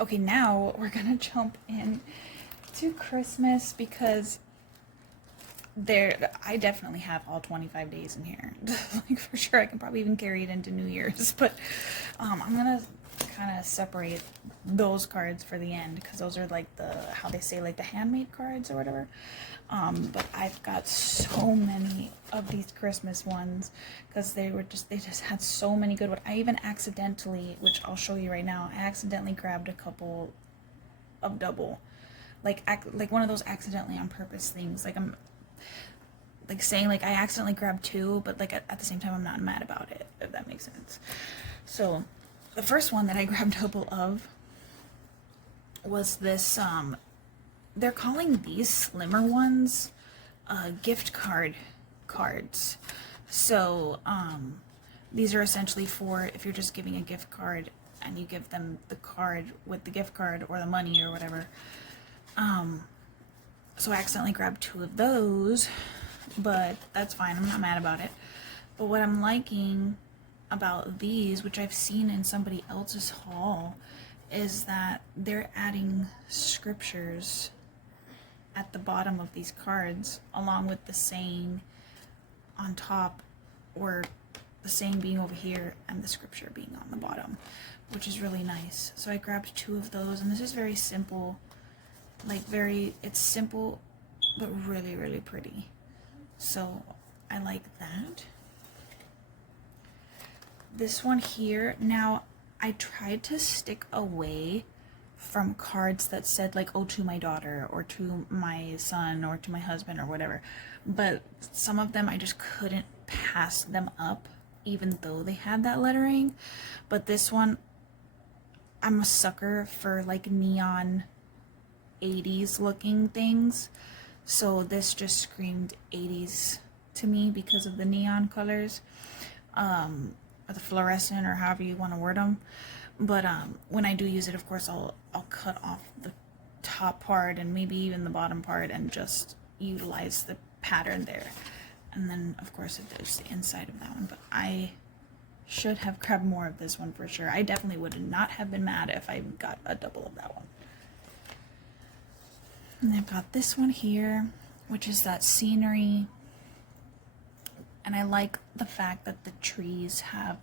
Okay, now we're gonna jump in to Christmas because I definitely have all 25 days in here. Like, for sure, I can probably even carry it into New Year's, but I'm gonna kind of separate those cards for the end because those are like how they say, like the handmade cards or whatever. But I've got so many of these Christmas ones because they just had so many good ones. I even accidentally, which I'll show you right now, I accidentally grabbed a couple of double, like one of those accidentally on purpose things. Like, I'm like saying, like, I accidentally grabbed two, but like at the same time I'm not mad about it, if that makes sense. So the first one that I grabbed double of was this, they're calling these slimmer ones gift cards. So these are essentially for if you're just giving a gift card and you give them the card with the gift card or the money or whatever. So I accidentally grabbed two of those, but that's fine, I'm not mad about it. But what I'm liking about these, which I've seen in somebody else's haul, is that they're adding scriptures at the bottom of these cards along with the saying on top, or the saying being over here and the scripture being on the bottom, which is really nice. So I grabbed two of those, and this is very simple, like it's simple but really, really pretty. So I like that. This one here, now I tried to stick away from cards that said like, oh, to my daughter or to my son or to my husband or whatever, but some of them I just couldn't pass them up even though they had that lettering. But this one, I'm a sucker for like neon 80s looking things, so this just screamed 80s to me because of the neon colors, or the fluorescent, or however you want to word them. But when I do use it, of course, I'll cut off the top part and maybe even the bottom part and just utilize the pattern there. And then, of course, there's the inside of that one. But I should have grabbed more of this one for sure. I definitely would not have been mad if I got a double of that one. And I've got this one here, which is that scenery. And I like the fact that the trees have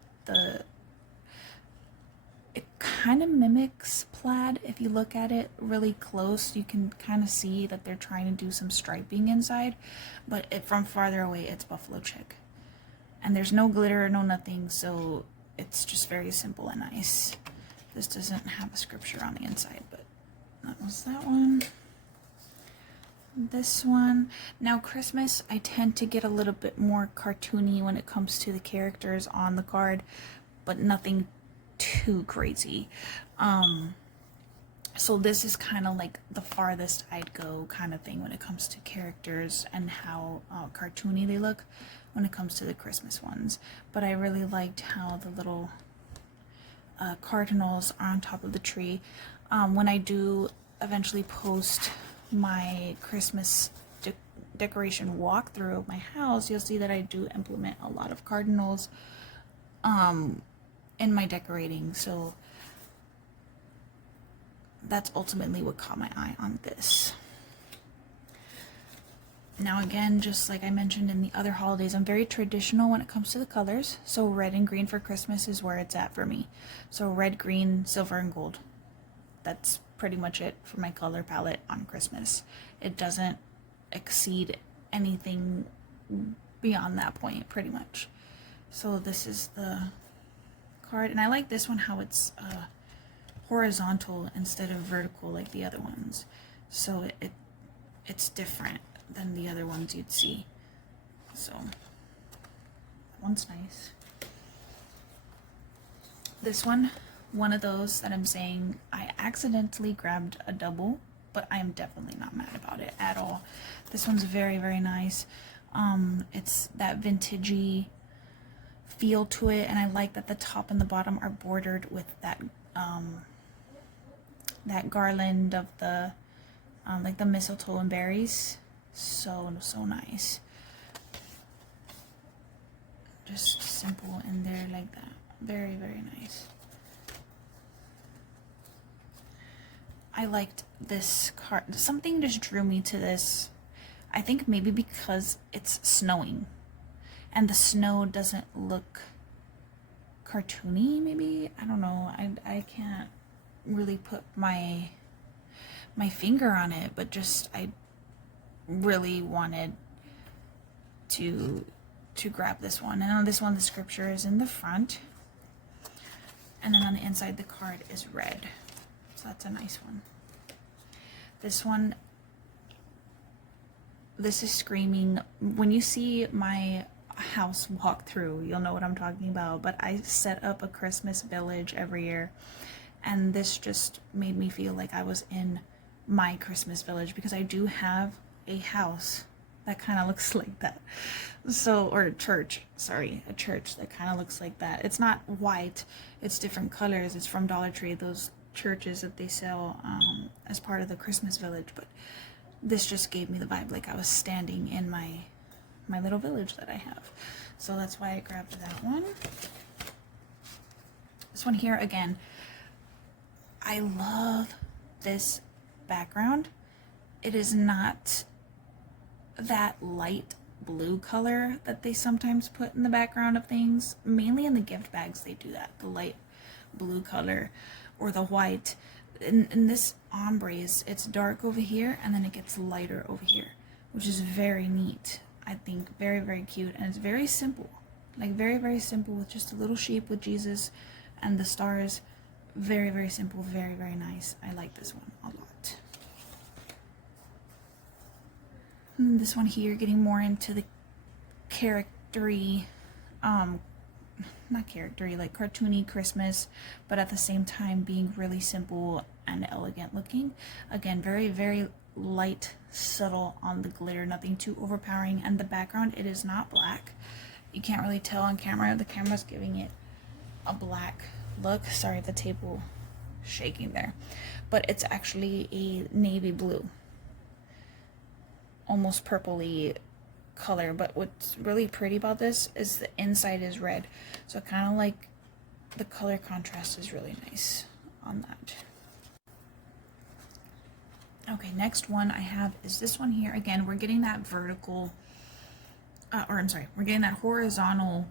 it kind of mimics plaid. If you look at it really close, you can kind of see that they're trying to do some striping inside, but from farther away, it's buffalo chick. And there's no glitter, no nothing, so it's just very simple and nice. This doesn't have a scripture on the inside, but that was that one. This one. Now, Christmas, I tend to get a little bit more cartoony when it comes to the characters on the card, but nothing too crazy. So this is kind of like the farthest I'd go kind of thing when it comes to characters and how cartoony they look when it comes to the Christmas ones. But I really liked how the little cardinals are on top of the tree. When I do eventually post my Christmas decoration walkthrough of my house, you'll see that I do implement a lot of cardinals in my decorating. So that's ultimately what caught my eye on this. Now again, just like I mentioned in the other holidays, I'm very traditional when it comes to the colors. So red and green for Christmas is where it's at for me. So red, green, silver, and gold. That's pretty much it for my color palette on Christmas. It doesn't exceed anything beyond that point, pretty much. So this is the card, and I like this one how it's horizontal instead of vertical like the other ones. So it's different than the other ones you'd see. So that one's nice. This one of those that I'm saying I accidentally grabbed a double, but I am definitely not mad about it at all. This one's very, very nice. It's that vintagey feel to it, and I like that the top and the bottom are bordered with that that garland of the like the mistletoe and berries. So nice. Just simple in there like that. Very, very nice. I liked this card. Something just drew me to this. I think maybe because it's snowing and the snow doesn't look cartoony, maybe. I don't know. I can't really put my finger on it, but just I really wanted to grab this one. And on this one, the scripture is in the front, and then on the inside the card is red, so that's a nice one. This one, this is screaming. When you see my house walk through, you'll know what I'm talking about. But I set up a Christmas village every year, and this just made me feel like I was in my Christmas village, because I do have a house that kind of looks like that. So, or a church that kind of looks like that. It's not white, it's different colors. It's from Dollar Tree, those churches that they sell as part of the Christmas village. But this just gave me the vibe like I was standing in my little village that I have. So that's why I grabbed that one. This one here, again, I love this background. It is not that light blue color that they sometimes put in the background of things. Mainly in the gift bags they do that, the light blue color or the white. In this ombre, it's dark over here and then it gets lighter over here, which is very neat. I think very, very cute, and it's very simple, like very, very simple, with just a little sheep with Jesus and the stars. Very, very simple, very, very nice. I like this one a lot. And this one here, getting more into the charactery, not charactery, like cartoony Christmas, but at the same time being really simple and elegant looking. Again, very, very light, subtle on the glitter, nothing too overpowering. And the background, it is not black. You can't really tell on camera. The camera's giving it a black look. Sorry, the table shaking there. But it's actually a navy blue, almost purpley color. But what's really pretty about this is the inside is red, so kind of like the color contrast is really nice on that. Okay, next one I have is this one here. Again, we're getting that vertical we're getting that horizontal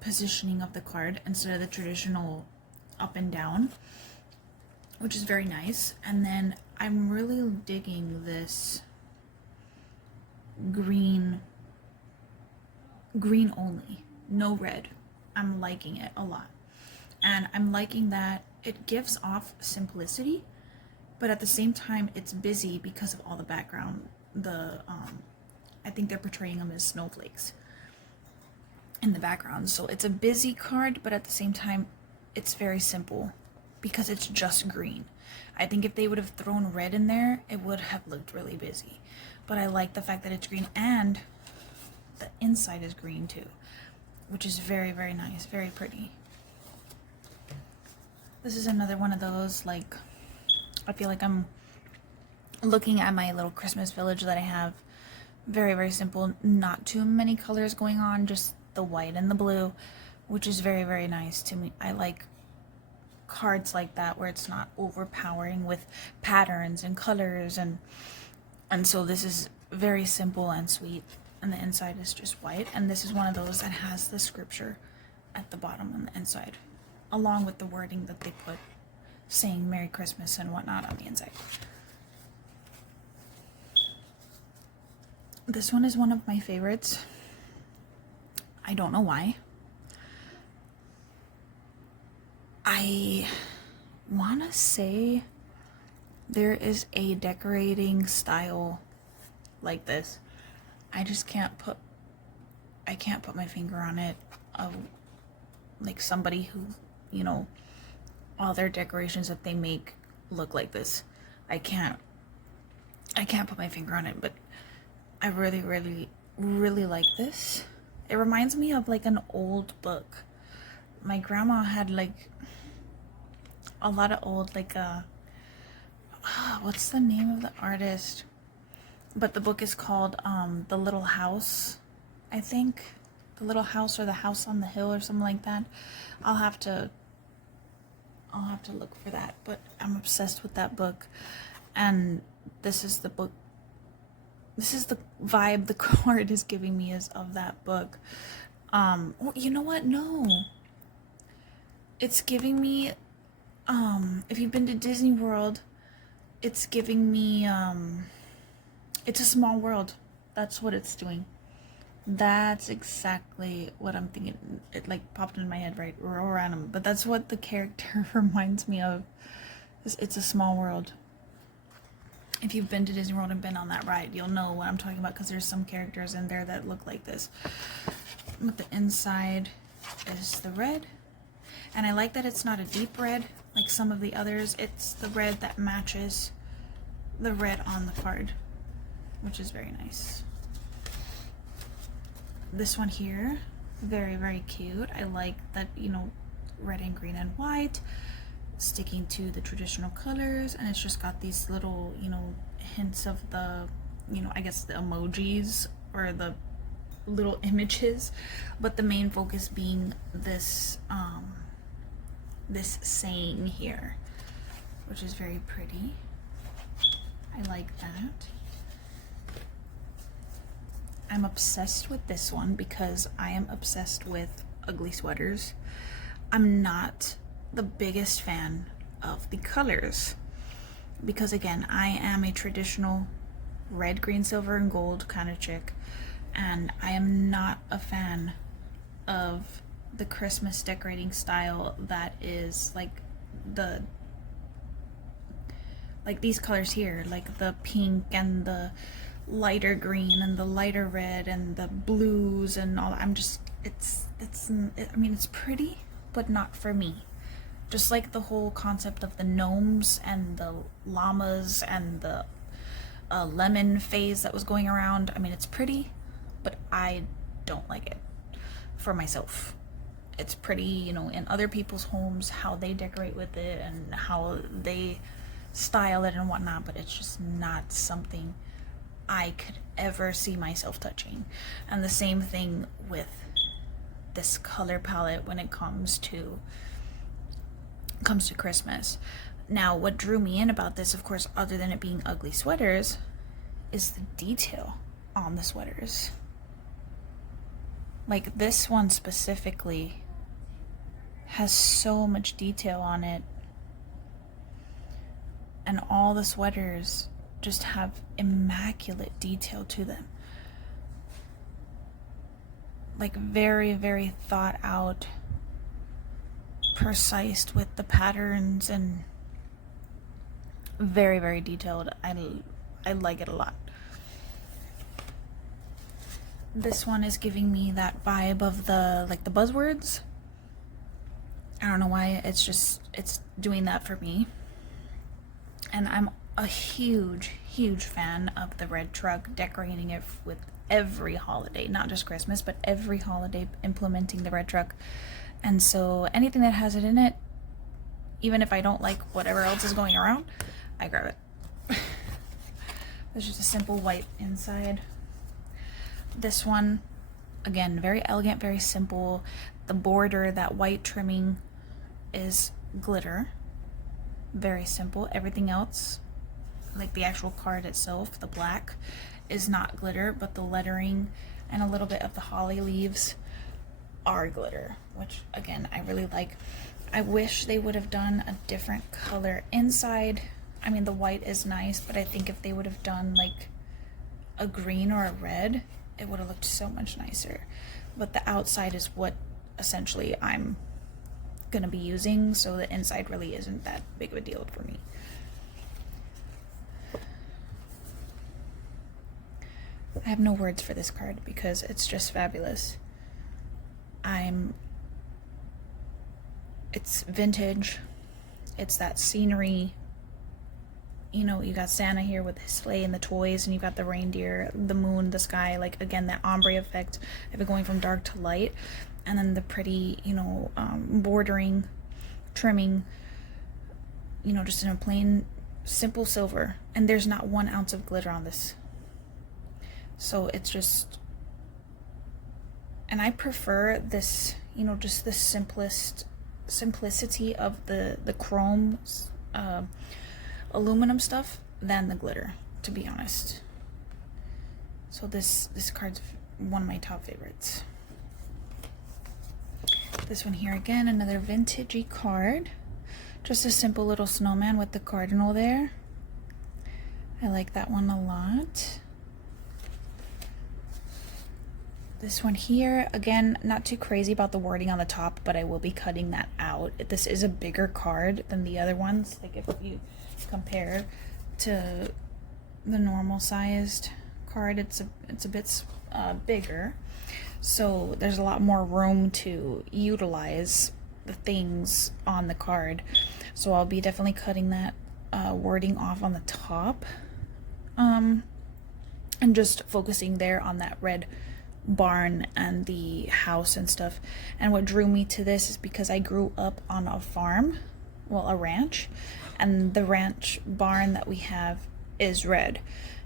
positioning of the card instead of the traditional up and down, which is very nice. And then I'm really digging this green only, no red. I'm liking it a lot, and I'm liking that it gives off simplicity, but at the same time it's busy because of all the background. I think they're portraying them as snowflakes in the background, so it's a busy card, but at the same time it's very simple because it's just green. I think if they would have thrown red in there, it would have looked really busy. But I like the fact that it's green, and the inside is green too, which is very, very nice, very pretty. This is another one of those, like, I feel like I'm looking at my little Christmas village that I have. Very, very simple, not too many colors going on, just the white and the blue, which is very, very nice to me. I like cards like that where it's not overpowering with patterns and colors, and so this is very simple and sweet, and the inside is just white. And this is one of those that has the scripture at the bottom on the inside, along with the wording that they put saying Merry Christmas and whatnot on the inside. This one is one of my favorites. I don't know why. I want to say there is a decorating style like this. I just can't put my finger on it, of like somebody who, you know, all their decorations that they make look like this. I can't put my finger on it, but I really, really, really like this. It reminds me of like an old book. My grandma had like a lot of old, like what's the name of the artist? But the book is called The Little House, I think. The Little House, or The House on the Hill, or something like that. I'll have to have to look for that, but I'm obsessed with that book. And this is the book, this is the vibe the card is giving me is of that book. Oh, you know what? No. It's giving me, if you've been to Disney World, it's giving me, it's a small world. That's what it's doing. That's exactly what I'm thinking. It like popped in my head right random, but that's what the character reminds me of. It's a small world. If you've been to Disney World and been on that ride, you'll know what I'm talking about, because there's some characters in there that look like this. But the inside is the red, and I like that it's not a deep red like some of the others. It's the red that matches the red on the card, which is very nice. This one here, very, very cute. I like that, you know, red and green and white, sticking to the traditional colors, and it's just got these little, you know, hints of the, you know, I guess the emojis or the little images, but the main focus being this this saying here, which is very pretty. I like that. I'm obsessed with this one because I am obsessed with ugly sweaters. I'm not the biggest fan of the colors because, again, I am a traditional red, green, silver, and gold kind of chick, and I am not a fan of the Christmas decorating style that is like these colors here, like the pink and the lighter green and the lighter red and the blues and all. I'm just, I mean, it's pretty, but not for me. Just like the whole concept of the gnomes and the llamas and the lemon phase that was going around. I mean, it's pretty, but I don't like it for myself. It's pretty, you know, in other people's homes, how they decorate with it and how they style it and whatnot, but it's just not something I could ever see myself touching. And the same thing with this color palette when it comes to Christmas. Now, what drew me in about this, of course, other than it being ugly sweaters, is the detail on the sweaters. Like this one specifically has so much detail on it, and all the sweaters just have immaculate detail to them. Like very, very thought out, precise with the patterns, and very, very detailed. I like it a lot. This one is giving me that vibe of the, like, the buzzwords. I don't know why, it's doing that for me. And I'm a huge, huge fan of the red truck, decorating it with every holiday, not just Christmas, but every holiday, implementing the red truck. And so anything that has it in it, even if I don't like whatever else is going around, I grab it. There's just a simple white inside. This one, again, very elegant, very simple. The border, that white trimming, is glitter. Very simple. Everything else, like the actual card itself, the black, is not glitter, but the lettering and a little bit of the holly leaves are glitter, which again, I really like. I wish they would have done a different color inside. I mean, the white is nice, but I think if they would have done like a green or a red, it would have looked so much nicer. But the outside is what essentially I'm gonna be using, so the inside really isn't that big of a deal for me. I have no words for this card because it's just fabulous. It's vintage, it's that scenery, you know, you got Santa here with his sleigh and the toys, and you got the reindeer, the moon, the sky, like again, that ombre effect of it going from dark to light, and then the pretty, you know, bordering, trimming, you know, just in a plain, simple silver, and there's not 1 ounce of glitter on this. So it's just, and I prefer this, you know, just the simplest simplicity of the chrome aluminum stuff than the glitter, to be honest. So this card's one of my top favorites. This one here again, another vintagey card. Just a simple little snowman with the cardinal there. I like that one a lot. This one here, again, not too crazy about the wording on the top, but I will be cutting that out. This is a bigger card than the other ones. Like if you compare to the normal sized card, it's a bit bigger. So there's a lot more room to utilize the things on the card. So I'll be definitely cutting that wording off on the top. And just focusing there on that red barn and the house and stuff. And what drew me to this is because I grew up on a farm, well, a ranch, and the ranch barn that we have is red.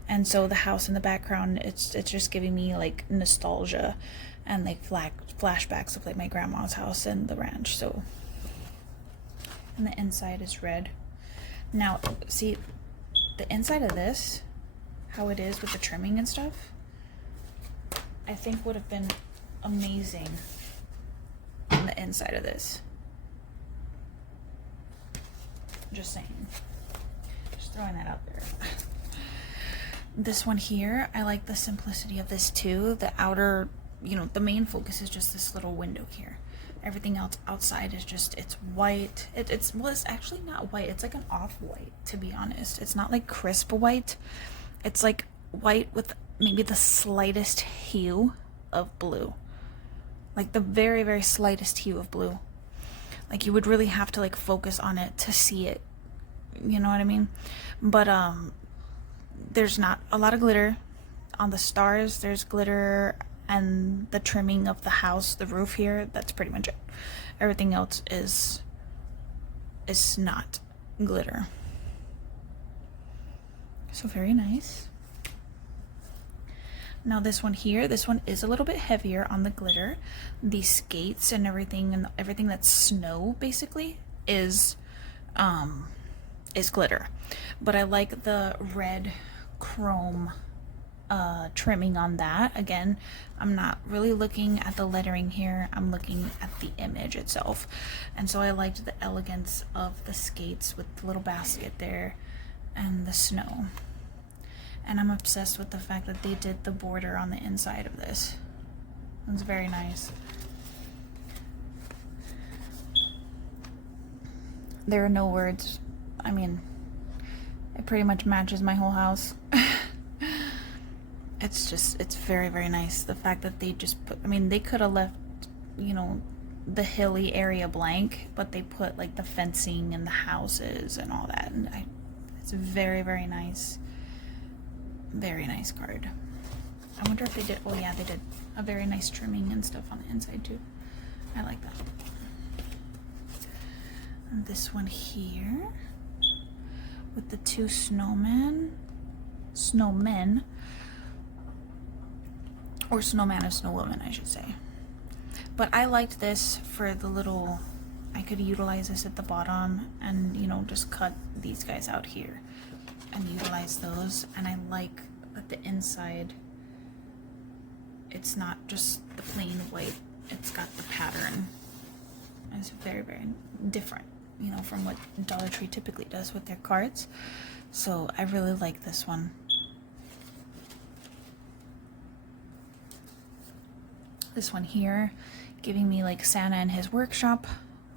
And so the house in the background, it's just giving me like nostalgia and like flashbacks of like my grandma's house and the ranch. So, and the inside is red. Now, see, the inside of this, how it is with the trimming and stuff, I think would have been amazing on the inside of this. Just saying. Just throwing that out there. This one here, I like the simplicity of this too. The outer, you know, the main focus is just this little window here. Everything else outside is just, it's white. It's actually not white. It's like an off-white, to be honest. It's not like crisp white. It's like white with maybe the slightest hue of blue. Like the very, very slightest hue of blue. Like you would really have to like focus on it to see it. You know what I mean? But there's not a lot of glitter. On the stars, there's glitter, and the trimming of the house, the roof here, that's pretty much it. Everything else is not glitter. So very nice. Now this one here, this one is a little bit heavier on the glitter. The skates and everything that's snow basically is glitter. But I like the red chrome trimming on that. Again, I'm not really looking at the lettering here, I'm looking at the image itself. And so I liked the elegance of the skates with the little basket there and the snow. And I'm obsessed with the fact that they did the border on the inside of this. It's very nice. There are no words. I mean, it pretty much matches my whole house. It's very, very nice. The fact that they just put, I mean, they could have left, you know, the hilly area blank, but they put like the fencing and the houses and all that. And it's very, very nice. Very nice card. I wonder if they did, oh yeah, they did a very nice trimming and stuff on the inside too. I like that. And this one here with the two snowmen, or snowman and snowwoman, I should say. But I liked this for the little, I could utilize this at the bottom and, you know, just cut these guys out here and utilize those. And I like that the inside, it's not just the plain white, it's got the pattern. It's very, very different, you know, from what Dollar Tree typically does with their cards. So I really like this one. This one here, giving me like Santa and his workshop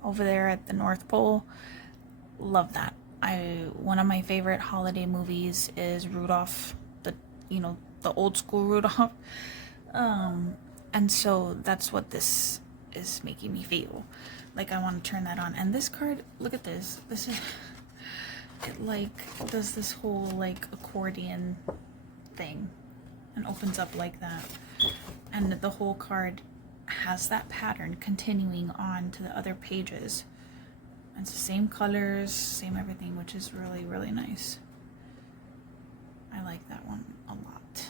over there at the North Pole. Love that. One of my favorite holiday movies is Rudolph, the old school Rudolph. And so that's what this is making me feel. Like I want to turn that on. And this card, look at this. This is, it like does this whole like accordion thing and opens up like that. And the whole card has that pattern continuing on to the other pages. It's the same colors, same everything, which is really, really nice. I like that one a lot.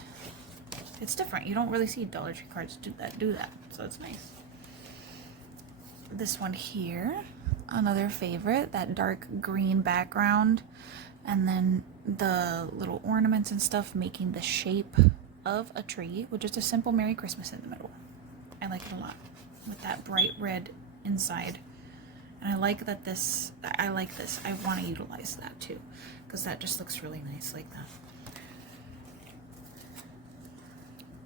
It's different. You don't really see Dollar Tree cards do that, so it's nice. This one here, another favorite, that dark green background, and then the little ornaments and stuff making the shape of a tree with just a simple Merry Christmas in the middle. I like it a lot with that bright red inside. And I like that I like this. I want to utilize that too, because that just looks really nice like that.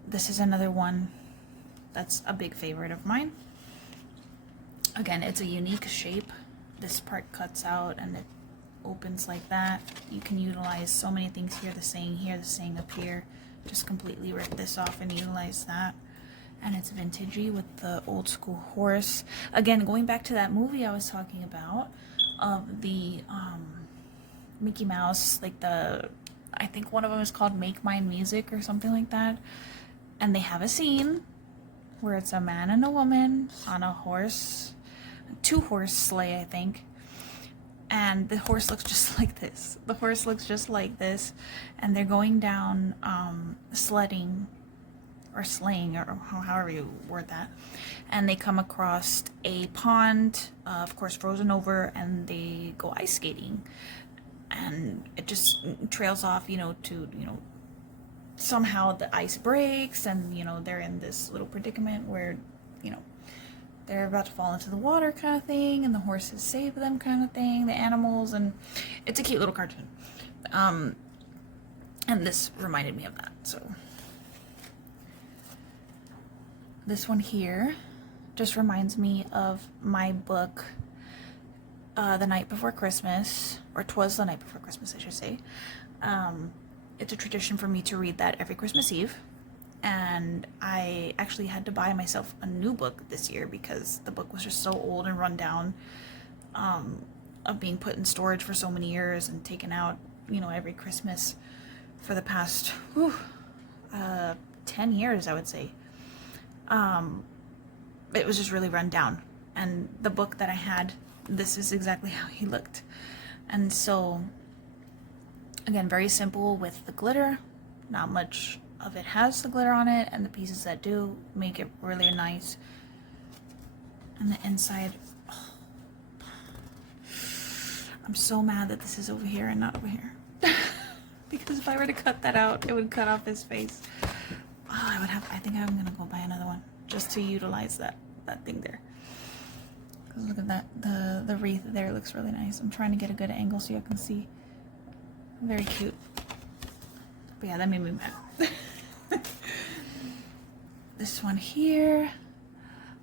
This is another one that's a big favorite of mine. Again, it's a unique shape. This part cuts out and it opens like that. You can utilize so many things here, the saying up here. Just completely rip this off and utilize that. And it's vintagey with the old school horse. Again, going back to that movie I was talking about, of the Mickey Mouse, like I think one of them is called Make Mine Music or something like that. And they have a scene where it's a man and a woman on a horse, 2-horse sleigh, I think. And the horse looks just like this. The horse looks just like this. And they're going down sledding or sleighing, or however you word that. And they come across a pond, of course frozen over, and they go ice skating. And it just trails off, to, somehow the ice breaks, and, they're in this little predicament where, they're about to fall into the water kind of thing, and the horses save them kind of thing, the animals, and it's a cute little cartoon. And this reminded me of that, so. This one here just reminds me of my book, The Night Before Christmas, or 'Twas the Night Before Christmas, I should say. It's a tradition for me to read that every Christmas Eve. And I actually had to buy myself a new book this year because the book was just so old and run down, of being put in storage for so many years and taken out, every Christmas for the past 10 years, I would say. It was just really run down. And the book that I had, this is exactly how he looked. And so, again, very simple with the glitter. Not much of it has the glitter on it, and the pieces that do make it really nice. And the inside, I'm so mad that this is over here and not over here. Because if I were to cut that out, it would cut off his face. I think I'm gonna go buy another one just to utilize that thing there. Because look at that, the wreath there looks really nice. I'm trying to get a good angle so you can see. Very cute. But yeah, that made me mad. This one here,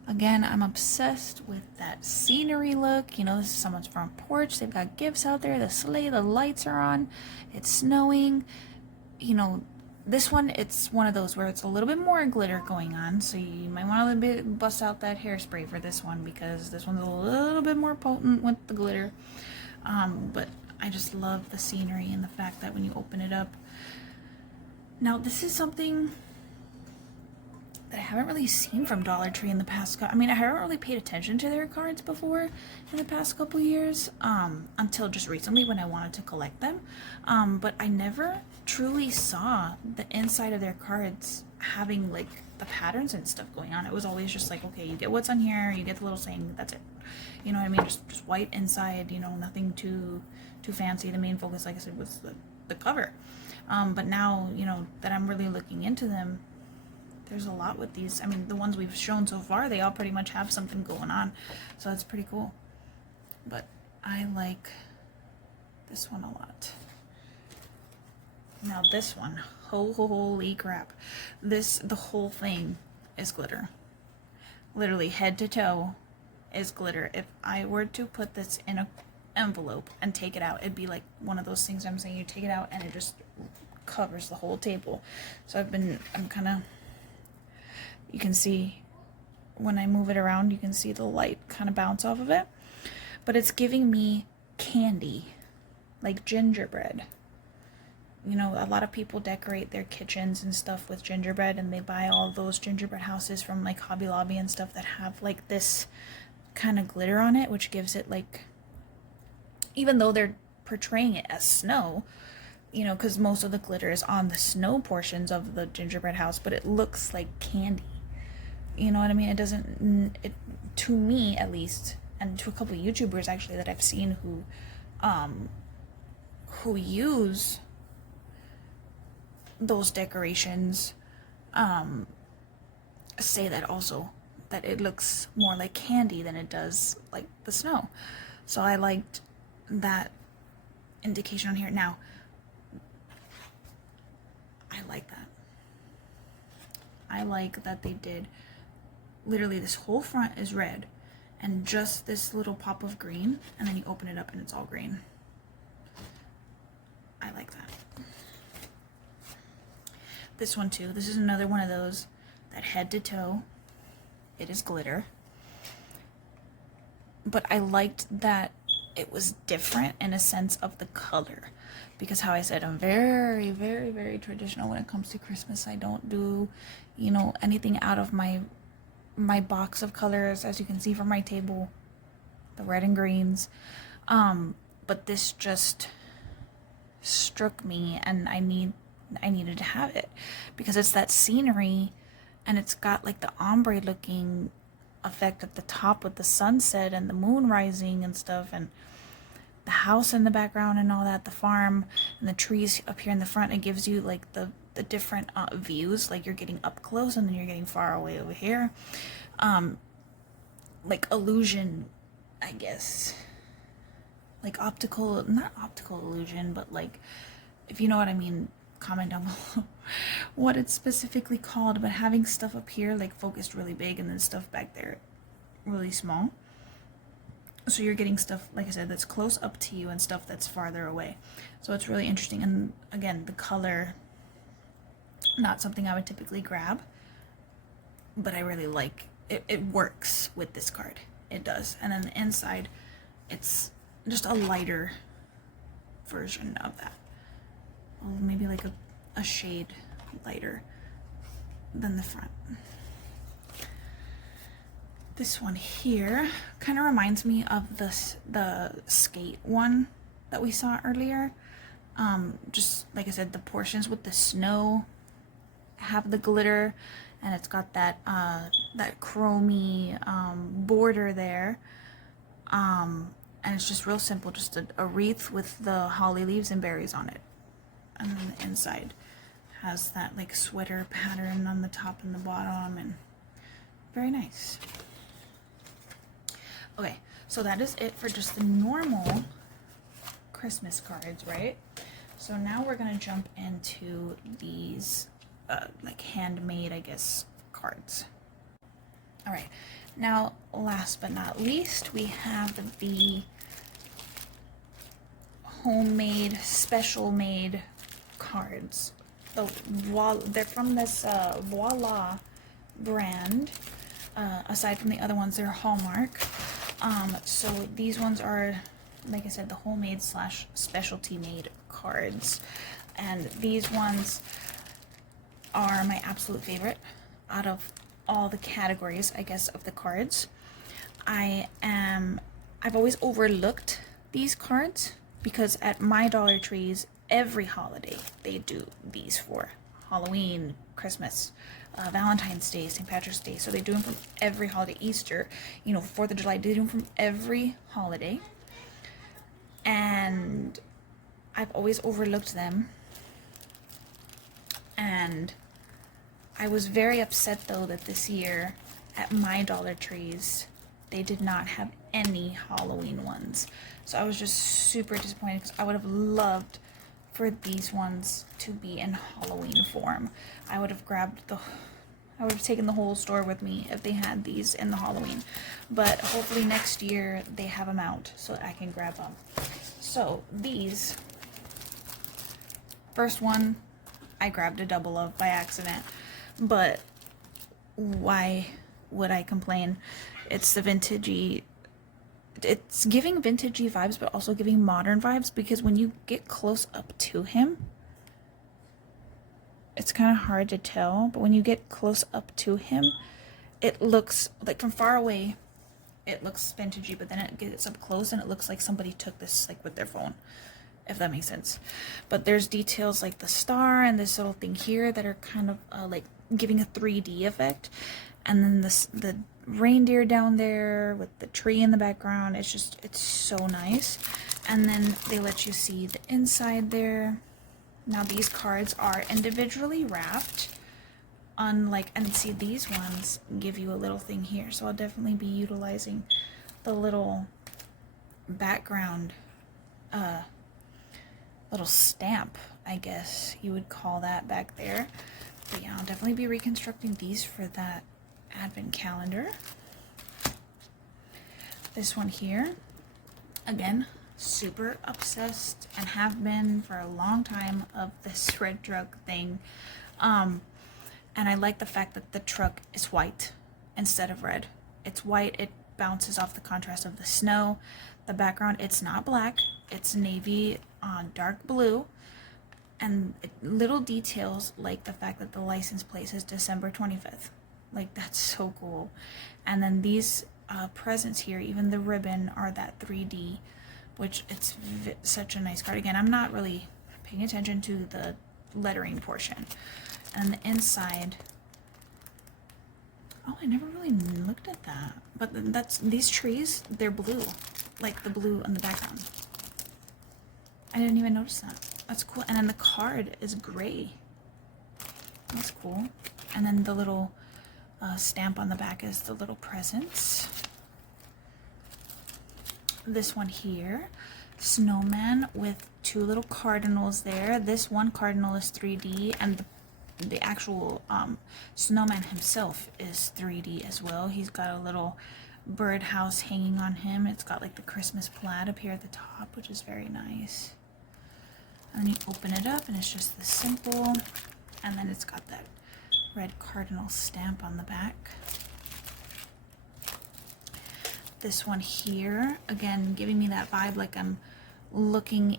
again, I'm obsessed with that scenery look. This is someone's front porch. They've got gifts out there, the sleigh, the lights are on, it's snowing. This one, it's one of those where it's a little bit more glitter going on, so you might want to bust out that hairspray for this one, because this one's a little bit more potent with the glitter. But I just love the scenery and the fact that when you open it up. Now, this is something that I haven't really seen from Dollar Tree in the past. I haven't really paid attention to their cards before in the past couple years, until just recently when I wanted to collect them. But I never truly saw the inside of their cards having like the patterns and stuff going on. It was always just like, okay, you get what's on here, you get the little saying, that's it. You know what I mean? Just white inside, nothing too fancy. The main focus, like I said, was the cover. But now, that I'm really looking into them, there's a lot with these. The ones we've shown so far, they all pretty much have something going on. So that's pretty cool. But I like this one a lot. Now this one, holy crap. The whole thing is glitter. Literally head to toe is glitter. If I were to put this in a envelope and take it out, it'd be like one of those things I'm saying, you take it out and it just covers the whole table. So I'm kind of, you can see when I move it around, you can see the light kind of bounce off of it, but it's giving me candy, like gingerbread. A lot of people decorate their kitchens and stuff with gingerbread, and they buy all those gingerbread houses from like Hobby Lobby and stuff that have like this kind of glitter on it, which gives it like, even though they're portraying it as snow, because most of the glitter is on the snow portions of the gingerbread house, but it looks like candy. You know what I mean? It doesn't, to me at least, and to a couple of YouTubers actually that I've seen who use those decorations, say that also, that it looks more like candy than it does like the snow. So I liked that indication on here. Now, I like that. I like that they did literally this whole front is red and just this little pop of green, and then you open it up and it's all green. I like that. This one too, this is another one of those that head to toe, it is glitter. But I liked that it was different in a sense of the color, because how I said, I'm very, very, very traditional when it comes to Christmas. I don't do, you know, anything out of my box of colors, as you can see from my table, the red and greens. But this just struck me, and I needed to have it because it's that scenery, and it's got like the ombre looking effect at the top with the sunset and the moon rising and stuff, and the house in the background and all that, the farm and the trees up here in the front. It gives you like the different views, like you're getting up close and then you're getting far away over here, like illusion, I guess, like not optical illusion, but like, if you know what I mean, comment down below what it's specifically called. But having stuff up here like focused really big and then stuff back there really small, so you're getting stuff, like I said, that's close up to you and stuff that's farther away. So it's really interesting. And again, the color, not something I would typically grab, but I really like it. It works with this card, it does. And then the inside, it's just a lighter version of that. Well, maybe like a shade lighter than the front. This one here kind of reminds me of the skate one that we saw earlier. Just like I said, the portions with the snow have the glitter, and it's got that that chromy border there. And it's just real simple, just a wreath with the holly leaves and berries on it. And then the inside has that like sweater pattern on the top and the bottom, and very nice. Okay, so that is it for just the normal Christmas cards, right? So now we're gonna jump into these like handmade, I guess, cards. All right, now last but not least, we have the homemade, special made cards. They're from this Voila brand. Aside from the other ones, they're Hallmark. So these ones are, like I said, the homemade / specialty made cards, and these ones are my absolute favorite out of all the categories, I guess, of the cards. I've always overlooked these cards because at my Dollar Trees, every holiday they do these for. Halloween, Christmas, Valentine's Day, St. Patrick's Day. So they do them from every holiday. Easter, you know, 4th of July, they do them from every holiday. And I've always overlooked them. And I was very upset though that this year at my Dollar Trees, they did not have any Halloween ones. So I was just super disappointed because I would have loved for these ones to be in Halloween form. I would have taken the whole store with me if they had these in the Halloween. But hopefully next year they have them out so I can grab them. So these, first one I grabbed a double of by accident, but why would I complain? It's the vintagey, it's giving vintagey vibes, but also giving modern vibes, because when you get close up to him, it's kind of hard to tell, but when you get close up to him, it looks like, from far away, it looks vintagey, but then it gets up close and it looks like somebody took this like with their phone, if that makes sense. But there's details like the star and this little thing here that are kind of like giving a 3D effect, and then reindeer down there with the tree in the background. It's so nice. And then they let you see the inside there. Now these cards are individually wrapped, unlike, and see, these ones give you a little thing here, so I'll definitely be utilizing the little background, little stamp, I guess you would call that, back there. But yeah, I'll definitely be reconstructing these for that advent calendar. This one here, again, super obsessed and have been for a long time of this red truck thing. And I like the fact that the truck is white instead of red. It's white, it bounces off the contrast of the snow. The background, it's not black, it's navy on dark blue. And little details like the fact that the license plate says December 25th. Like, that's so cool. And then these presents here, even the ribbon, are that 3D, which it's such a nice card. Again, I'm not really paying attention to the lettering portion. And the inside, oh, I never really looked at that. But that's, these trees, they're blue, like the blue on the background. I didn't even notice that. That's cool. And then the card is gray. That's cool. And then the little stamp on the back is the little presents. This one here, snowman with two little cardinals there. This one cardinal is 3D, and the actual snowman himself is 3D as well. He's got a little birdhouse hanging on him. It's got like the Christmas plaid up here at the top, which is very nice. And then you open it up and it's just the simple, and then it's got that red cardinal stamp on the back. This one here, again, giving me that vibe like I'm looking,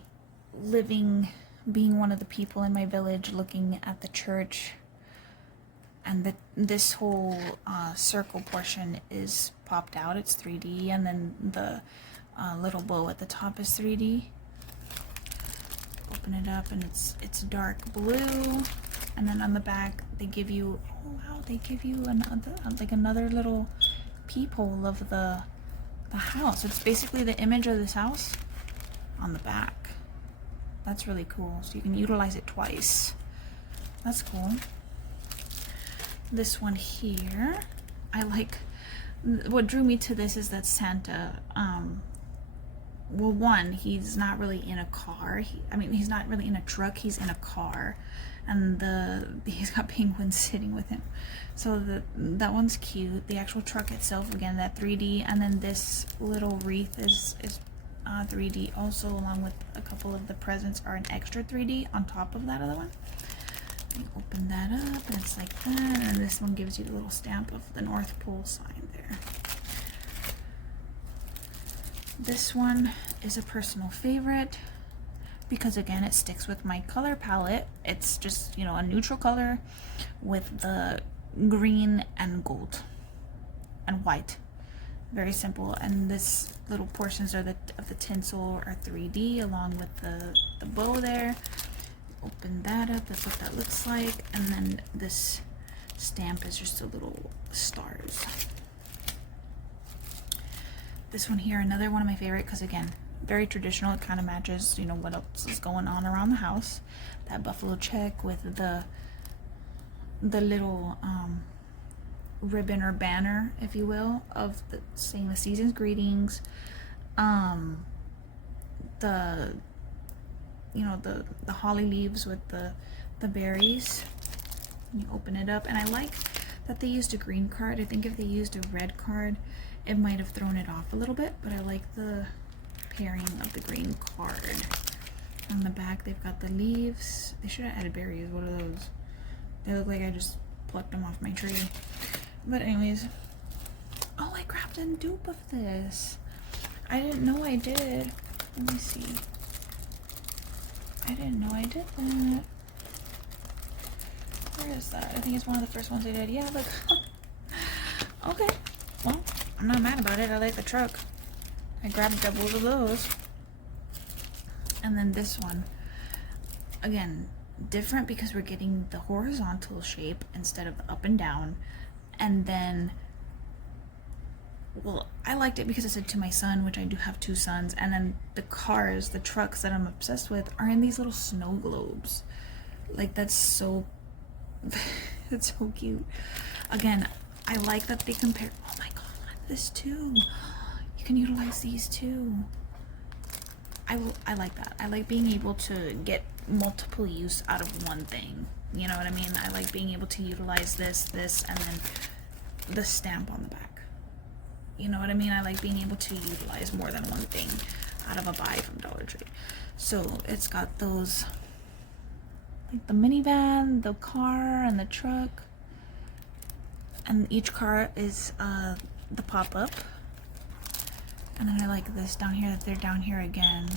living, being one of the people in my village, looking at the church. And this whole circle portion is popped out, it's 3D, and then the little bow at the top is 3D. Open it up and it's dark blue. And then on the back they give you, oh wow, they give you another little peephole of the house. It's basically the image of this house on the back. That's really cool. So you can utilize it twice. That's cool. This one here, I like, what drew me to this is that Santa, well, one, he's not really in a car. He's not really in a truck, he's in a car. And he's got penguins sitting with him. So that one's cute. The actual truck itself, again, that 3D. And then this little wreath is 3D also, along with a couple of the presents are an extra 3D on top of that other one. You open that up and it's like that. And this one gives you the little stamp of the North Pole sign there. This one is a personal favorite because, again, it sticks with my color palette. It's just, a neutral color with the green and gold and white. Very simple. And this little portions of the tinsel are 3D along with the bow there. Open that up, that's what that looks like. And then this stamp is just a little stars. This one here, another one of my favorite, because again, very traditional. It kind of matches, what else is going on around the house. That buffalo check with the little ribbon or banner, if you will, of saying the season's greetings. The holly leaves with the berries. You open it up, and I like that they used a green card. I think if they used a red card, it might have thrown it off a little bit, but I like the pairing of the green card. On the back, they've got the leaves. They should have added berries. What are those? They look like I just plucked them off my tree. But anyways, oh, I grabbed a dupe of this. I didn't know I did. Let me see. I didn't know I did that. Where is that? I think it's one of the first ones I did. Yeah, look. Okay. Well, I'm not mad about it. I like the truck. I grabbed doubles of those. And then this one. Again, different because we're getting the horizontal shape instead of the up and down. And then well, I liked it because I said to my son, which I do have 2 sons, and then the cars, the trucks that I'm obsessed with are in these little snow globes. Like, that's so, it's so cute. Again, I like that they compare, oh my god, this too. You can utilize these too. I like that. I like being able to get multiple use out of one thing. You know what I mean? I like being able to utilize this, and then the stamp on the back. You know what I mean? I like being able to utilize more than one thing out of a buy from Dollar Tree. So it's got those, like the minivan, the car, and the truck. And each car is the pop-up. And then I like this down here, that they're down here again.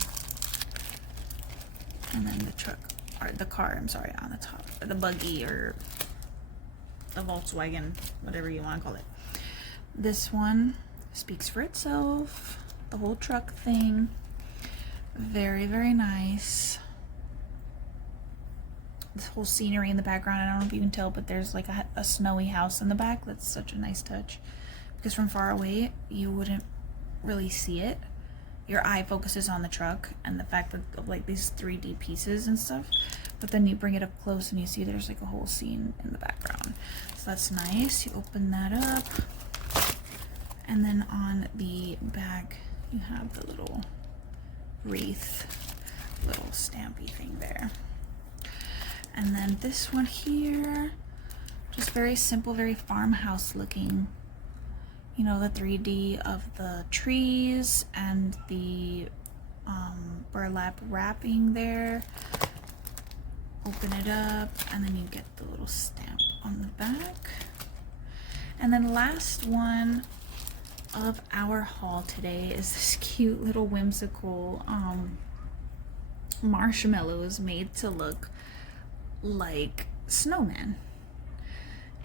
And then the truck, or the car, I'm sorry, on the top. Or the buggy, or the Volkswagen, whatever you want to call it. This one speaks for itself. The whole truck thing. Very, very nice. This whole scenery in the background, I don't know if you can tell, but there's like a snowy house in the back. That's such a nice touch. Because from far away, you wouldn't really see it. Your eye focuses on the truck and the fact that of like these 3D pieces and stuff, but then you bring it up close and you see there's like a whole scene in the background. So that's nice. You open that up, and then on the back you have the little wreath, little stampy thing there. And then this one here, just very simple, very farmhouse looking. You know, the 3D of the trees and the burlap wrapping there. Open it up, and then you get the little stamp on the back. And then last one of our haul today is this cute little whimsical marshmallows made to look like snowman.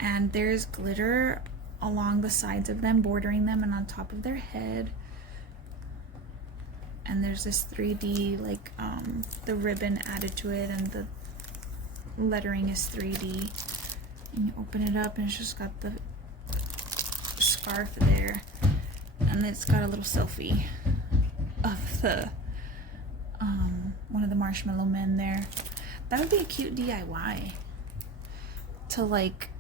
And there's glitter along the sides of them, bordering them, and on top of their head. And there's this 3D, like the ribbon added to it, and the lettering is 3D. And you open it up, and it's just got the scarf there, and it's got a little selfie of the one of the marshmallow men there. That would be a cute DIY to like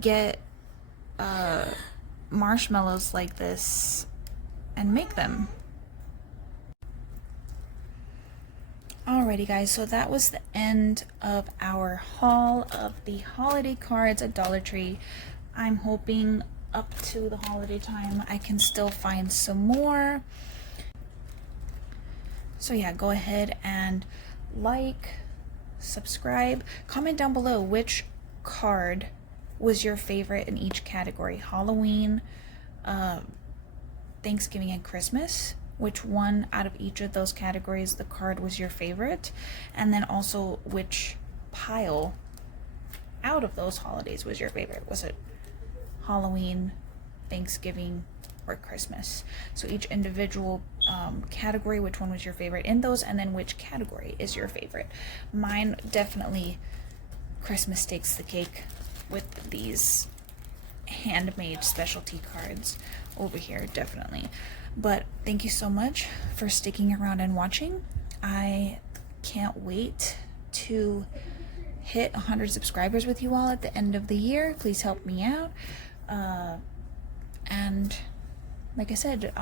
get marshmallows like this and make them. Alrighty guys, so that was the end of our haul of the holiday cards at Dollar Tree. I'm hoping up to the holiday time I can still find some more. So yeah, go ahead and like, subscribe, comment down below which card was your favorite in each category. Halloween, Thanksgiving, and Christmas. Which one out of each of those categories the card was your favorite, and then also which pile out of those holidays was your favorite. Was it Halloween, Thanksgiving, or Christmas? So each individual category, which one was your favorite in those, and then which category is your favorite. Mine definitely Christmas takes the cake with these handmade specialty cards over here, definitely. But thank you so much for sticking around and watching. I can't wait to hit 100 subscribers with you all at the end of the year. Please help me out. And like I said,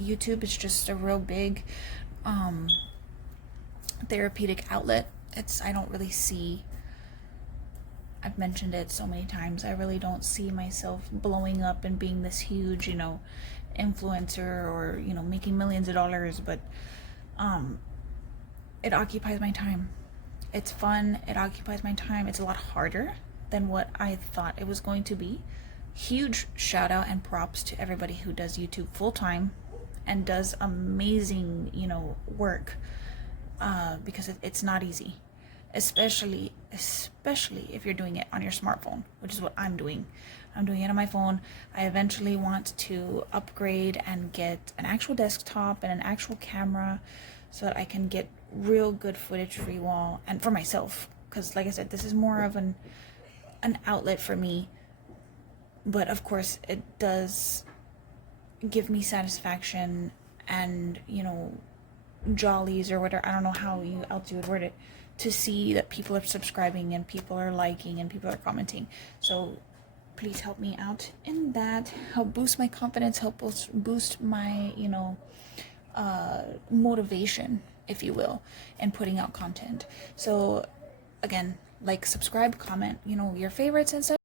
YouTube is just a real big therapeutic outlet. I don't really see, I've mentioned it so many times, I really don't see myself blowing up and being this huge, influencer, or, making millions of dollars, but it occupies my time. It's fun, it occupies my time. It's a lot harder than what I thought it was going to be. Huge shout out and props to everybody who does YouTube full time and does amazing, work, because it's not easy. Especially if you're doing it on your smartphone, which is what I'm doing. I'm doing it on my phone. I eventually want to upgrade and get an actual desktop and an actual camera so that I can get real good footage for you all and for myself. Because like I said, this is more of an outlet for me But of course, it does give me satisfaction and, you know, jollies or whatever, I don't know how else you would word it, to see that people are subscribing and people are liking and people are commenting. So please help me out in that. Help boost my confidence, help boost my, you know, motivation, if you will, in putting out content. So again, like, subscribe, comment, you know, your favorites and stuff.